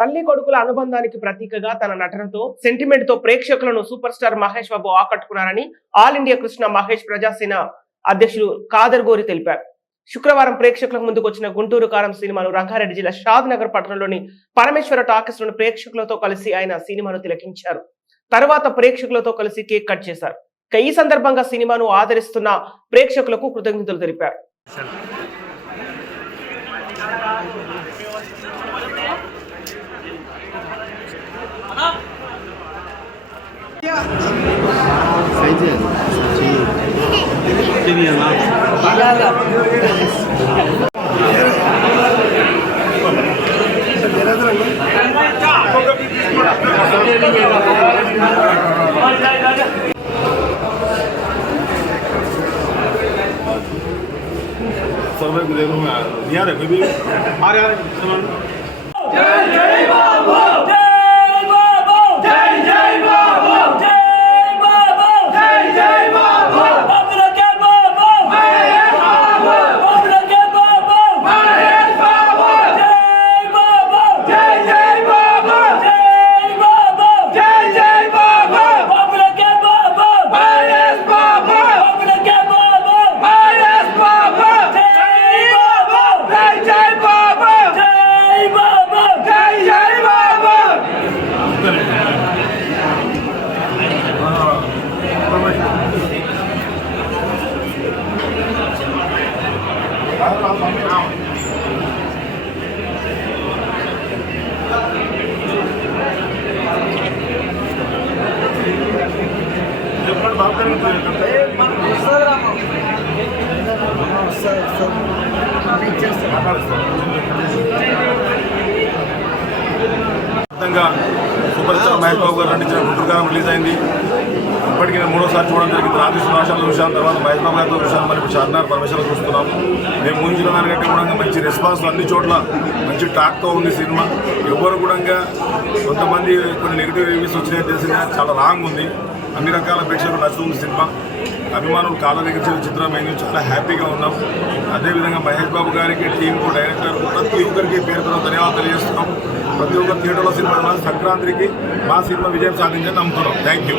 తల్లి కొడుకుల అనుబంధానికి ప్రతీకగా తన నటనతో సెంటిమెంట్ తో ప్రేక్షకులను super star Mahesh Babu ఆకట్టుకున్నారని all India Krishna Mahesh Prajasena అధ్యక్షులు కాదర్గోరి తెలిపారు. శుక్రవారం ప్రేక్షకులకు ముందుకు వచ్చిన గుంటూరు కారం సినిమాను రంగారెడ్డి జిల్లా షాద్ నగర్ పట్టణంలోని పరమేశ్వర టాకీస్ లోని ప్రేక్షకులతో కలిసి ఆయన సినిమాను తిలకించారు. తర్వాత ప్రేక్షకులతో కలిసి కేక్ కట్ చేశారు. ఈ సందర్భంగా సినిమాను ఆదరిస్తున్న ప్రేక్షకులకు కృతజ్ఞతలు తెలిపారు. सर्वे को देखो मैं यार है कोई भी आ रहा है सामान जय जय बाबू जय बाबू जय जय बाबू जय बाबू जय जय बाबू बाबू के बाबू महेश बाबू बाबू के बाबू महेश बाबू जय बाबू जय जय बाबू जय बाबू जय जय बाबू बाबू के बाबू महेश बाबू बाबू के बाबू महेश बाबू जय जय बाबू जय बाबू जय जय बाबू సూపర్ స్టార్ మహేష్ బాబు గారు నటించిన గుంటూరు కారం రిలీజ్ అయింది. ఇప్పటికీ నేను మూడోసారి చూడడం జరిగింది. రాత్రి సుభాషాలు చూశాను, తర్వాత మహేష్ బాబు గారితో చూశాను, మరి ఇప్పుడు షార్నార్ పరమేశ్వరం చూస్తున్నాం. మేము ఊహించిన దానికంటే కూడా మంచి రెస్పాన్స్, అన్ని చోట్ల మంచి టాక్తో ఉంది సినిమా. ఎవరు కూడా కొంతమంది కొన్ని నెగిటివ్ రివ్యూస్ వచ్చినాయి తెలిసిన చాలా రాంగ్ ఉంది. అన్ని రకాల ప్రేక్షకులు నచ్చుతుంది సినిమా. అభిమానులు కాలం దగ్గర చిత్రమైంది, చాలా హ్యాపీగా ఉన్నాం. అదేవిధంగా మహేష్ బాబు గారికి, టీంకు, డైరెక్టర్, ప్రతి ఒక్కరికి పేరుతో ధన్యవాదాలు తెలియజేస్తున్నాం. ప్రతి ఒక్క థియేటర్లో సినిమా సంక్రాంతికి మా సినిమా విజయం సాధించని నమ్ముతున్నాం. Thank you.